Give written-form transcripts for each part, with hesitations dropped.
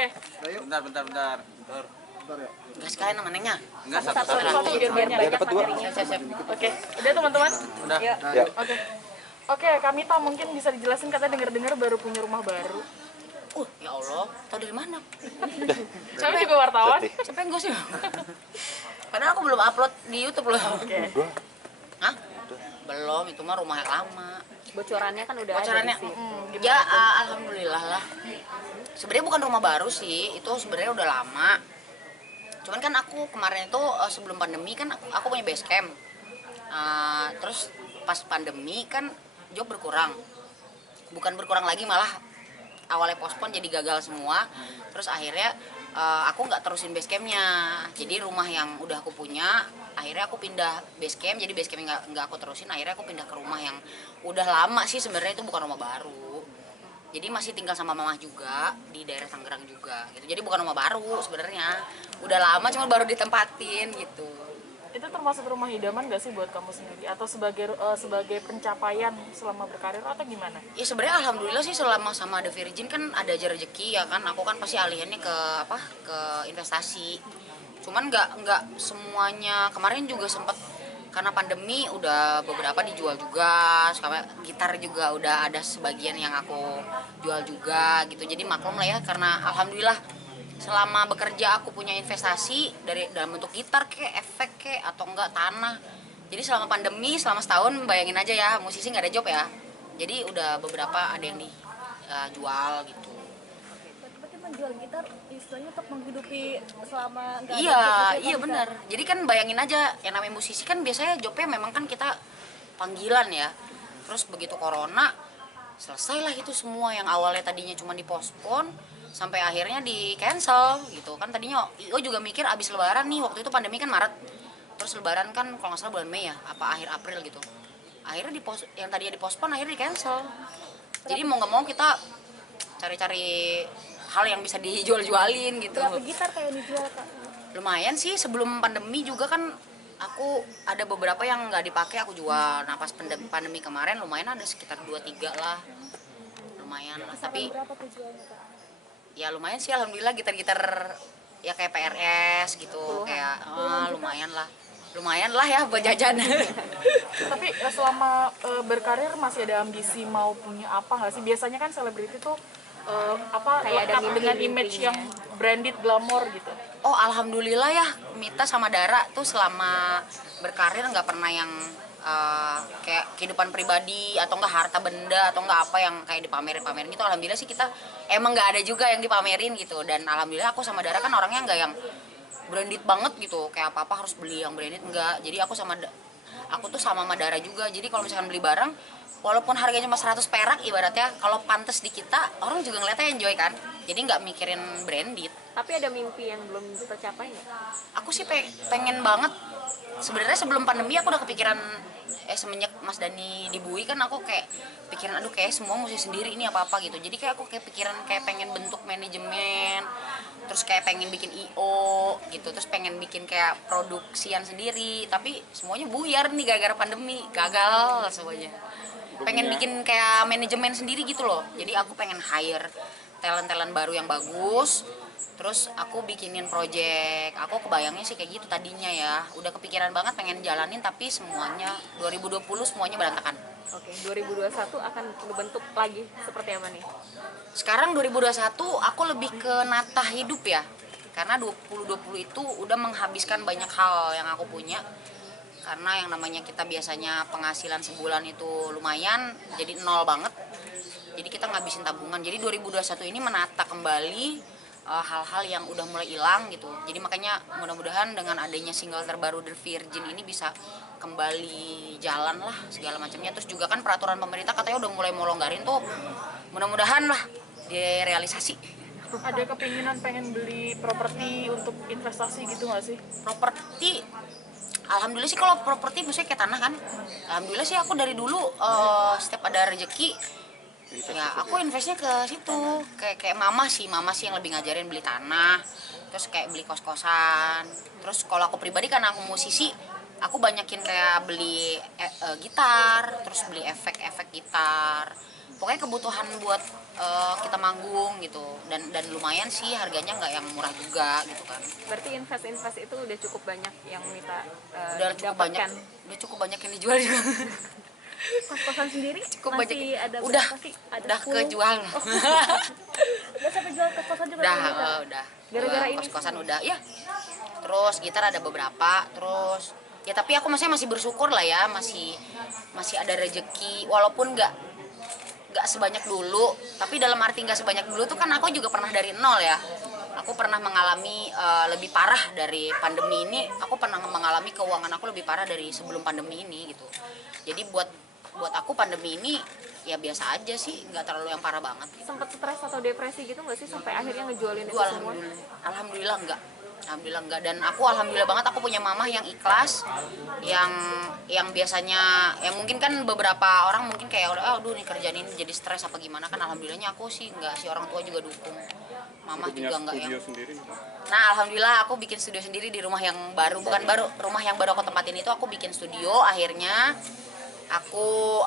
Oke. Bentar. Enggak sekalian sama Nengnya. Enggak, Satu biar banyak. dapat 2. Siap. Oke. Udah teman-teman? Udah. Ya. Oke. Oke, Kamita mungkin bisa dijelasin, katanya dengar-dengar baru punya rumah baru. Ya Allah, tahu dari mana? Saya juga wartawan. Sedih. Siapa yang gue sih? Padahal aku belum upload di YouTube loh. Oke. Hah? Belum, itu mah rumah yang lama. Bocorannya kan udah Bocorannya, ada di situ. ya alhamdulillah lah. Sebenarnya bukan rumah baru sih, itu sebenarnya udah lama. Cuman kan aku kemarin itu sebelum pandemi kan aku punya base camp. Terus pas pandemi kan job berkurang. Bukan berkurang lagi, malah awalnya pospon jadi gagal semua. Terus akhirnya aku nggak terusin base campnya. Jadi rumah yang udah aku punya, akhirnya aku pindah base camp. Jadi base camp nggak aku terusin. Akhirnya aku pindah ke rumah yang udah lama sih, sebenarnya itu bukan rumah baru. Jadi masih tinggal sama mama juga di daerah Tangerang juga gitu. Jadi bukan rumah baru sebenarnya. Udah lama cuma baru ditempatin gitu. Itu termasuk rumah idaman nggak sih buat kamu sendiri? Atau sebagai pencapaian selama berkarir atau gimana? Ya sebenarnya alhamdulillah sih selama sama The Virgin kan ada aja rezeki ya kan. Aku kan pasti alihannya ke investasi. Cuman nggak semuanya. Kemarin juga sempet karena pandemi udah beberapa dijual juga. Sama gitar juga udah ada sebagian yang aku jual juga gitu. Jadi maklum lah ya, karena alhamdulillah selama bekerja aku punya investasi dalam bentuk gitar efek atau enggak tanah. Jadi selama pandemi, selama setahun, bayangin aja ya, musisi nggak ada job ya. Jadi udah beberapa ada yang dijual gitu. Berarti menjual gitar istilahnya untuk menghidupi selama nggak ada Iya job, benar. Jadi kan bayangin aja, yang namanya musisi kan biasanya jobnya memang kan kita panggilan ya. Terus begitu corona, selesailah itu semua yang awalnya tadinya cuma dipospon sampai akhirnya di cancel gitu kan. Tadinya IO juga mikir abis lebaran nih, waktu itu pandemi kan Maret, terus lebaran kan kalau nggak salah bulan Mei ya, apa akhir April gitu. Akhirnya yang tadinya dipospon akhirnya di cancel. Jadi mau nggak mau kita cari-cari hal yang bisa dijual-jualin gitu. berapa gitar kayak dijual Kak? Lumayan sih, sebelum pandemi juga kan aku ada beberapa yang nggak dipakai aku jual. Nah pas pandemi kemarin lumayan ada sekitar 2-3 lah, lumayan lah. Tapi Berapa tuh jualnya Kak? ya lumayan sih alhamdulillah, gitar-gitar ya kayak PRS gitu, kayak lumayan lah ya buat jajan. Tapi selama berkarir masih ada ambisi mau punya apa nggak sih? Biasanya kan selebriti tuh Kayak ada lengkap dengan image yang branded glamor gitu. Oh alhamdulillah ya, Mita sama Dara tuh selama berkarir nggak pernah yang kayak kehidupan pribadi atau enggak harta benda atau enggak apa yang kayak dipamerin gitu. Alhamdulillah sih kita emang nggak ada juga yang dipamerin gitu. Dan alhamdulillah aku sama Dara kan orangnya nggak yang branded banget gitu, kayak apa harus beli yang branded, enggak. Jadi aku tuh sama Dara juga. Jadi kalau misalkan beli barang walaupun harganya cuma 100 perak ibaratnya, kalau pantas di kita orang juga ngeliatnya enjoy kan. Jadi nggak mikirin branded. Tapi ada mimpi yang belum tercapai nggak? Aku sih pengen banget. Sebenarnya sebelum pandemi aku udah kepikiran, semenjak Mas Dani dibui kan aku kayak pikiran, aduh kayak semua mesti sendiri ini apa gitu. Jadi kayak aku kayak pikiran kayak pengen bentuk manajemen, terus kayak pengen bikin IO gitu, terus pengen bikin kayak produksian sendiri. Tapi semuanya buyar nih gara-gara pandemi, gagal semuanya. Pengen bikin kayak manajemen sendiri gitu loh. Jadi aku pengen hire talent baru yang bagus. Terus aku bikinin project, aku kebayangnya sih kayak gitu tadinya ya. Udah kepikiran banget pengen jalanin, tapi semuanya 2020 semuanya berantakan. Oke, 2021 akan berbentuk lagi seperti apa nih? Sekarang 2021 aku lebih ke nata hidup ya. Karena 2020 itu udah menghabiskan banyak hal yang aku punya. Karena yang namanya kita biasanya penghasilan sebulan itu lumayan, jadi nol banget. Jadi kita ngabisin tabungan. Jadi 2021 ini menata kembali hal-hal yang udah mulai hilang gitu. Jadi makanya mudah-mudahan dengan adanya single terbaru The Virgin ini bisa kembali jalan lah segala macamnya. Terus juga kan peraturan pemerintah katanya udah mulai mau longgarin tuh, mudah-mudahan lah direalisasi. Ada kepinginan pengen beli properti untuk investasi gitu nggak sih? Properti, alhamdulillah sih kalau properti maksudnya kayak tanah kan, alhamdulillah sih aku dari dulu setiap ada rezeki ya aku investnya ke situ. Kayak mama sih yang lebih ngajarin beli tanah, terus kayak beli kos-kosan. Terus kalau aku pribadi karena aku musisi, aku banyakin kayak beli gitar, terus beli efek gitar pokoknya kebutuhan buat kita manggung gitu, dan lumayan sih harganya, nggak yang murah juga gitu kan. Berarti invest itu udah cukup banyak yang Mita Udah cukup banyak, dapatkan. udah cukup banyak yang dijual juga. Kos-kosan sendiri Cukup masih banyak. ada Udah, berapa sih? Ada udah 10? kejual. Udah sampai jual kos-kosan juga Udah, kan, Mita? udah. Gara-gara ini Kos-kosan udah, ya. Terus gitar ada beberapa, terus ya tapi aku masih bersyukur lah ya, masih ada rezeki, walaupun nggak sebanyak dulu, tapi dalam arti nggak sebanyak dulu tuh kan aku juga pernah dari nol ya. Aku pernah mengalami lebih parah dari pandemi ini. Aku pernah mengalami keuangan aku lebih parah dari sebelum pandemi ini gitu. Jadi buat aku pandemi ini ya biasa aja sih, nggak terlalu yang parah banget. sempat stres atau depresi gitu nggak sih sampai akhirnya ngejualin itu Aduh, semua? alhamdulillah enggak, dan aku alhamdulillah banget aku punya mamah yang ikhlas, yang biasanya ya mungkin kan beberapa orang mungkin kayak udah aduh nih kerjaan ini jadi stres apa gimana, kan alhamdulillahnya aku sih enggak sih, orang tua juga dukung, mamah juga enggak yang sendiri. nah alhamdulillah aku bikin studio sendiri di rumah yang baru, bukan baru, rumah yang baru aku tempatin itu aku bikin studio. Akhirnya aku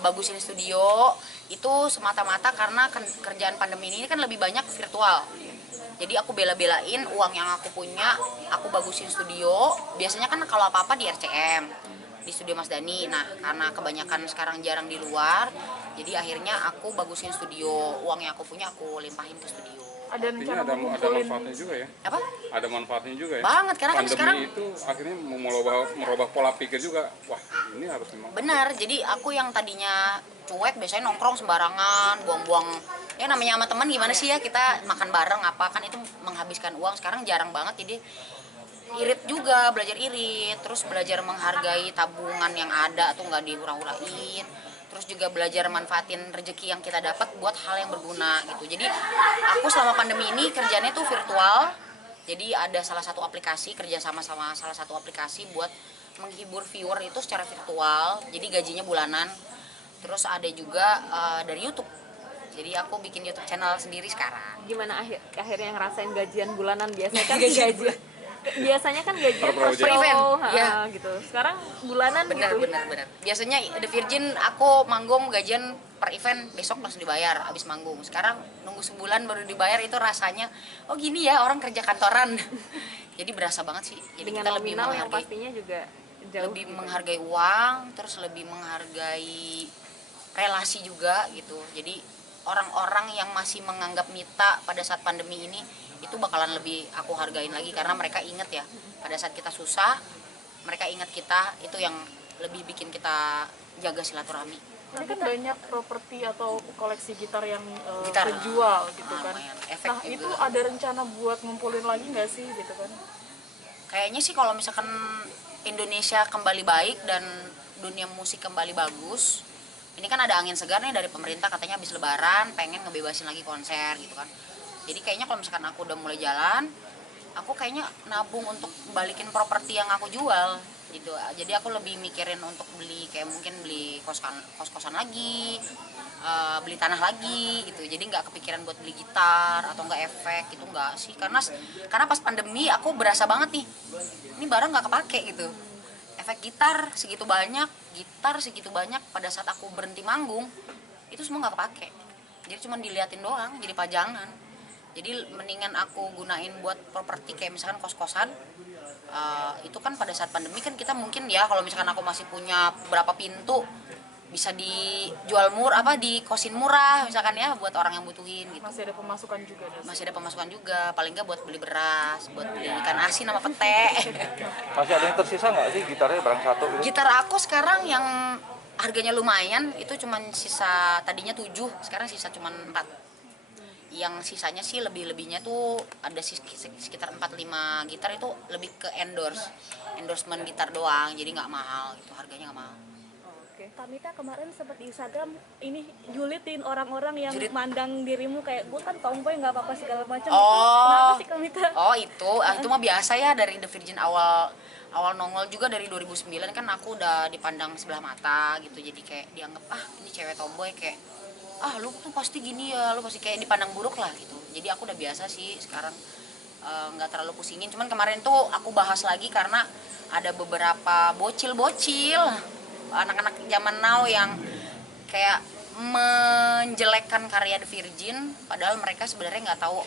bagusin studio itu semata-mata karena kerjaan pandemi ini kan lebih banyak virtual. Jadi aku bela-belain uang yang aku punya, aku bagusin studio. Biasanya kan kalau apa-apa di RCM, di studio Mas Dani. Nah, karena kebanyakan sekarang jarang di luar, jadi akhirnya aku bagusin studio. Uang yang aku punya aku limpahin ke studio. Ada Artinya rencana ada ngumpulin manfaatnya juga ya. Apa? Ada manfaatnya juga ya. Banget, karena kan Pandemi sekarang itu akhirnya merubah pola pikir juga. Wah, ini harus memang. benar. Jadi aku yang tadinya cuek, biasanya nongkrong sembarangan, buang-buang. Ya namanya sama teman gimana sih ya, kita makan bareng apa kan itu menghabiskan uang. Sekarang jarang banget, jadi irit juga, belajar irit, terus belajar menghargai tabungan yang ada tuh nggak dihura-hurain, terus juga belajar manfaatin rezeki yang kita dapat buat hal yang berguna gitu. Jadi aku selama pandemi ini kerjanya tuh virtual, jadi ada salah satu aplikasi, kerja sama salah satu aplikasi buat menghibur viewer itu secara virtual, jadi gajinya bulanan. Terus ada juga dari YouTube, jadi aku bikin YouTube channel sendiri sekarang. Gimana akhirnya ngerasain gajian bulanan? Biasanya kan gajian biasanya kan gajian per Per event, show, ya. gitu. Sekarang bulanan Benar. gitu. Biasanya The Virgin aku manggung gajian per event, besok langsung dibayar abis manggung. Sekarang nunggu sebulan baru dibayar, itu rasanya oh gini ya orang kerja kantoran. Jadi berasa banget sih. Jadi Dengan kita lebih nominal yang menghargai, pastinya juga jauh lebih gitu. menghargai uang, terus lebih menghargai relasi juga gitu. Jadi orang-orang yang masih menganggap Mita pada saat pandemi ini itu bakalan lebih aku hargain lagi, karena mereka inget ya pada saat kita susah, mereka ingat kita, itu yang lebih bikin kita jaga silaturahmi. Tapi kan banyak properti atau koleksi gitar yang Gitar. terjual gitu kan. Lumayan, efek Nah juga. itu ada rencana buat ngumpulin lagi nggak sih gitu kan? Kayaknya sih kalau misalkan Indonesia kembali baik dan dunia musik kembali bagus, ini kan ada angin segar nih dari pemerintah, katanya habis lebaran pengen ngebebasin lagi konser gitu kan. Jadi kayaknya kalau misalkan aku udah mulai jalan, aku kayaknya nabung untuk balikin properti yang aku jual gitu. Jadi aku lebih mikirin untuk beli, kayak mungkin beli kos-kosan lagi, beli tanah lagi gitu. Jadi nggak kepikiran buat beli gitar atau nggak efek gitu, nggak sih. Karena pas pandemi aku berasa banget nih, ini barang nggak kepake gitu. Efek gitar segitu banyak pada saat aku berhenti manggung itu semua nggak kepake. Jadi cuma diliatin doang, jadi pajangan. Jadi mendingan aku gunain buat properti kayak misalkan kos-kosan. Itu kan pada saat pandemi kan kita mungkin ya kalau misalkan aku masih punya berapa pintu bisa dijual dikosin murah misalkan ya buat orang yang butuhin gitu. Masih ada pemasukan juga dah. Masih ada pemasukan juga, paling nggak buat beli beras, buat beli ikan asin sama pete. Masih ada yang tersisa nggak sih gitarnya barang satu gitu? Gitar aku sekarang yang harganya lumayan itu cuman sisa, tadinya 7, sekarang sisa cuman 4. Yang sisanya sih lebih-lebihnya tuh ada sekitar 4-5 gitar, itu lebih ke endorsement gitar doang, jadi nggak mahal gitu, harganya nggak mahal. Oke. Kak Mita kemarin sempat di Instagram ini julitin orang-orang yang Julit. mandang dirimu kayak gue kan tomboy nggak apa-apa segala macam. Oh. Itu kenapa sih Kak Mita? Oh itu mah biasa ya, dari The Virgin awal nongol juga dari 2009 kan aku udah dipandang sebelah mata gitu, jadi kayak dianggap ini cewek tomboy, kayak lu tuh pasti gini ya, lu pasti kayak dipandang buruk lah gitu. Jadi aku udah biasa sih sekarang, nggak terlalu pusingin. Cuman kemarin tuh aku bahas lagi karena ada beberapa bocil anak-anak zaman now yang kayak menjelekkan karya The Virgin, padahal mereka sebenarnya nggak tahu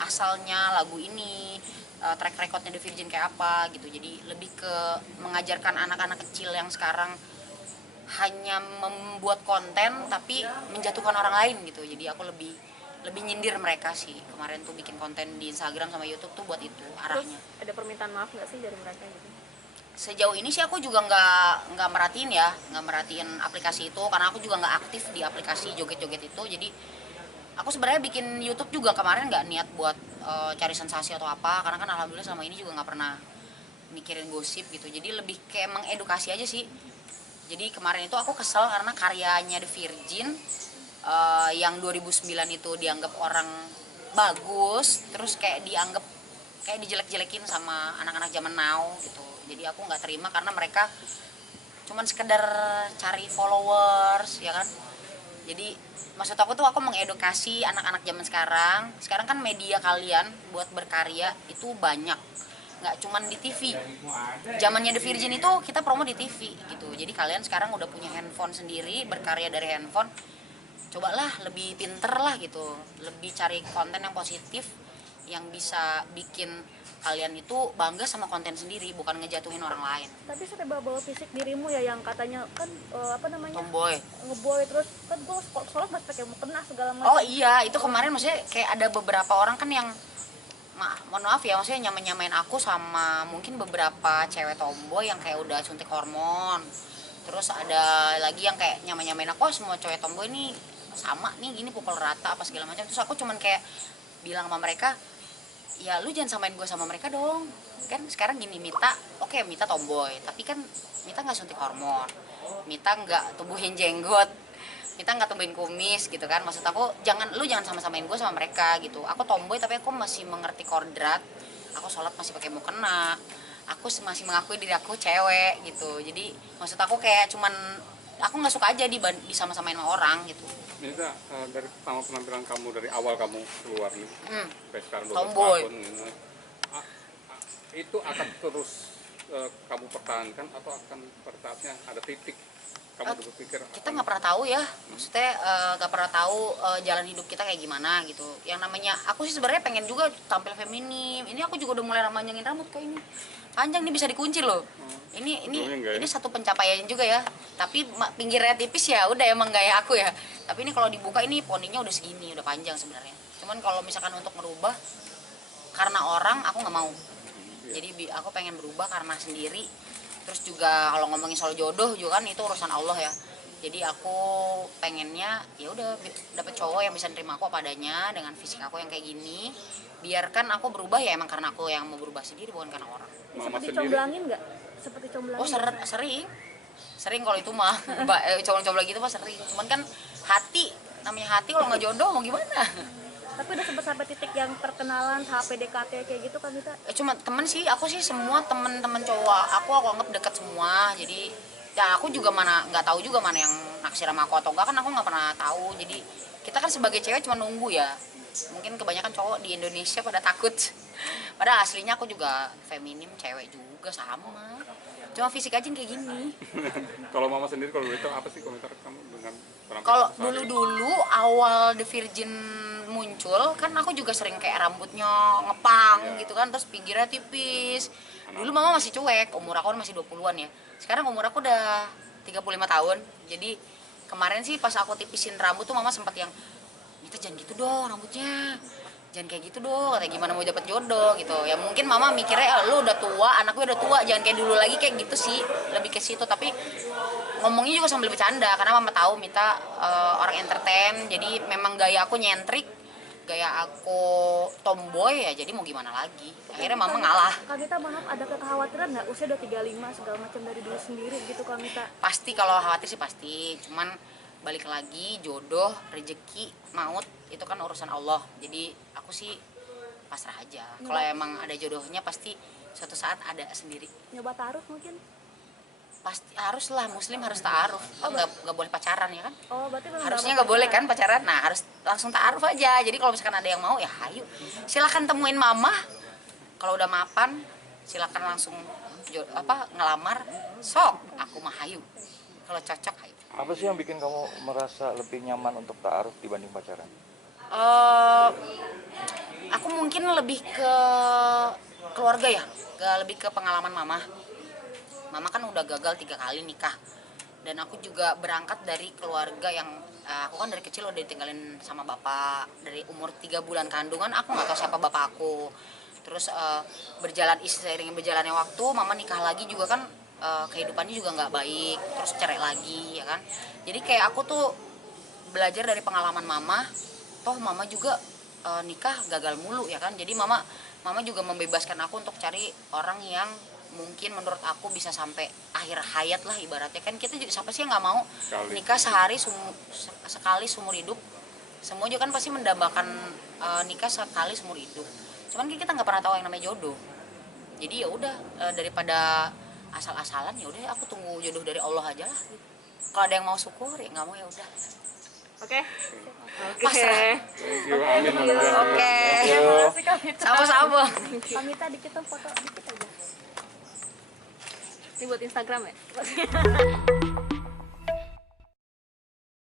asalnya lagu ini, track recordnya The Virgin kayak apa gitu. Jadi lebih ke mengajarkan anak-anak kecil yang sekarang hanya membuat konten tapi menjatuhkan orang lain gitu. Jadi aku lebih nyindir mereka sih kemarin tuh bikin konten di Instagram sama YouTube tuh buat itu Terus arahnya. ada permintaan maaf nggak sih dari mereka gitu? Sejauh ini sih aku juga nggak merhatiin aplikasi itu karena aku juga nggak aktif di aplikasi joget-joget itu. Jadi aku sebenarnya bikin YouTube juga kemarin nggak niat buat cari sensasi atau apa, karena kan alhamdulillah selama ini juga nggak pernah mikirin gosip gitu. Jadi lebih kayak mengedukasi aja sih. Jadi kemarin itu aku kesel karena karyanya The Virgin yang 2009 itu dianggap orang bagus, terus kayak dianggap kayak dijelek-jelekin sama anak-anak zaman now gitu. Jadi aku nggak terima karena mereka cuman sekedar cari followers ya kan. Jadi maksud aku tuh aku mengedukasi anak-anak zaman sekarang. Sekarang kan media kalian buat berkarya itu banyak, nggak cuman di TV. Zamannya The Virgin itu kita promo di TV gitu. Jadi kalian sekarang udah punya handphone sendiri, berkarya dari handphone. Cobalah lebih pinter lah gitu, lebih cari konten yang positif yang bisa bikin kalian itu bangga sama konten sendiri, bukan ngejatuhin orang lain. Tapi sampai bawa fisik dirimu ya yang katanya kan apa namanya Tomboy. ngeboy, terus kan gue sholat masih pakai mukena segala macam. Oh iya, itu kemarin maksudnya kayak ada beberapa orang kan yang mohon maaf ya, maksudnya nyamain aku sama mungkin beberapa cewek tomboy yang kayak udah suntik hormon. Terus ada lagi yang kayak nyamain aku, semua cewek tomboy ini sama nih gini pukul rata apa segala macam. Terus aku cuman kayak bilang sama mereka, ya lu jangan samain gue sama mereka dong. Kan sekarang gini, Mita, oke, Mita tomboy, tapi kan Mita nggak suntik hormon, Mita nggak tumbuhin jenggot, Mita nggak tumbuhin kumis gitu kan. Maksud aku lu jangan sama-samain gue sama mereka gitu. Aku tomboy tapi aku masih mengerti kodrat, aku sholat masih pakai mukena, aku masih mengakui diri aku cewek gitu. Jadi maksud aku kayak cuman aku nggak suka aja disama-samain sama orang gitu. Nisa, dari pertama penampilan kamu dari awal kamu keluar nih sampai sekarang 12 Tomboy. tahun gitu, itu akan terus kamu pertahankan atau akan pada saatnya ada titik kamu udah berpikir Kita nggak pernah tahu ya, maksudnya nggak pernah tahu jalan hidup kita kayak gimana gitu. Yang namanya aku sih sebenarnya pengen juga tampil feminim. Ini aku juga udah mulai manjangin rambut kayak ini, panjang nih, bisa dikunci loh. Ini satu pencapaian juga ya. Tapi pinggirnya tipis ya udah emang gaya aku ya. Tapi ini kalau dibuka ini poninya udah segini, udah panjang sebenarnya. Cuman kalau misalkan untuk merubah karena orang, aku nggak mau. Jadi aku pengen berubah karena sendiri. Terus juga kalau ngomongin soal jodoh juga kan itu urusan Allah ya. Jadi aku pengennya ya udah dapet cowok yang bisa nerima aku apa adanya dengan fisik aku yang kayak gini. Biarkan aku berubah ya emang karena aku yang mau berubah sendiri, bukan karena orang. Mama Seperti sendiri comblangin nggak? Seperti comblangin. Oh sering kalau itu mah coba-coba gitu mah sering. Cuman kan hati, namanya hati kalau nggak jodoh mau gimana? Tapi udah sempat sampai titik yang perkenalan, tahap PDKT kayak gitu kan kita? Cuma temen sih, aku sih semua temen-temen cowok aku anggap deket semua. Jadi ya aku juga mana nggak tahu juga mana yang naksir sama aku atau enggak, kan aku nggak pernah tahu. Jadi kita kan sebagai cewek cuma nunggu ya. Mungkin kebanyakan cowok di Indonesia pada takut. Padahal aslinya aku juga feminim, cewek juga sama. Cuma fisik aja yang kayak gini. kalau mama sendiri kalau itu apa sih komentar kamu dengan penampilan Kalau saat ini? dulu awal The Virgin muncul kan aku juga sering kayak rambutnya ngepang gitu kan, terus pinggirnya tipis. Dulu mama masih cuek, umur aku kan masih 20-an ya. Sekarang umur aku udah 35 tahun. Jadi kemarin sih pas aku tipisin rambut tuh mama sempat yang, "Mita jangan gitu dong rambutnya. Jangan kayak gitu dong, katanya gimana mau dapet jodoh gitu." Ya mungkin mama mikirnya, lu udah tua, anaknya udah tua, jangan kayak dulu lagi, kayak gitu sih. Lebih ke situ, tapi ngomongnya juga sambil bercanda karena mama tahu Mita orang entertain. Jadi memang gaya aku nyentrik, gaya aku tomboy ya, jadi mau gimana lagi. Akhirnya mama ngalah. Kak Mita, maaf, ada kekhawatiran nggak usia udah 35 segala macam dari dulu sendiri gitu Kak Mita? Pasti kalau khawatir sih pasti, cuman balik lagi jodoh, rezeki, maut itu kan urusan Allah. Jadi aku sih pasrah aja. Kalau emang ada jodohnya pasti suatu saat ada sendiri. Nyoba taruh mungkin? Pasti haruslah, muslim harus ta'aruf. Nggak boleh pacaran ya kan? Oh, berarti memang Harusnya nggak boleh kan pacaran. Nah, harus langsung ta'aruf aja. Jadi kalau misalkan ada yang mau ya hayu. Silakan temuin mama. Kalau udah mapan, silakan langsung ngelamar. Sok, aku mah hayu. Kalau cocok hayu. Apa sih yang bikin kamu merasa lebih nyaman untuk ta'aruf dibanding pacaran? Aku mungkin lebih ke keluarga ya, lebih ke pengalaman mama. Mama kan udah gagal 3 kali nikah, dan aku juga berangkat dari keluarga yang aku kan dari kecil udah ditinggalin sama bapak. Dari umur 3 bulan kandungan aku nggak tahu siapa bapak aku. Terus seiring berjalannya waktu, mama nikah lagi juga kan, kehidupannya juga nggak baik, terus cerai lagi ya kan. Jadi kayak aku tuh belajar dari pengalaman mama. Toh mama juga nikah gagal mulu ya kan. Jadi mama juga membebaskan aku untuk cari orang yang mungkin menurut aku bisa sampai akhir hayat lah ibaratnya. Kan kita juga siapa sih yang nggak mau nikah sekali seumur hidup. Semua juga kan pasti mendambakan nikah sekali seumur hidup. Cuman kita nggak pernah tahu yang namanya jodoh. Jadi ya udah, daripada asal-asalan, ya udah aku tunggu jodoh dari Allah aja lah. Kalau ada yang mau syukur, ya nggak mau ya udah. Oke. Pasrah. Thank you, amin. Oke. Terima kasih Kak Mita. Sama-sama. Pamita dikit dong, foto dikit aja. Ini buat Instagram ya?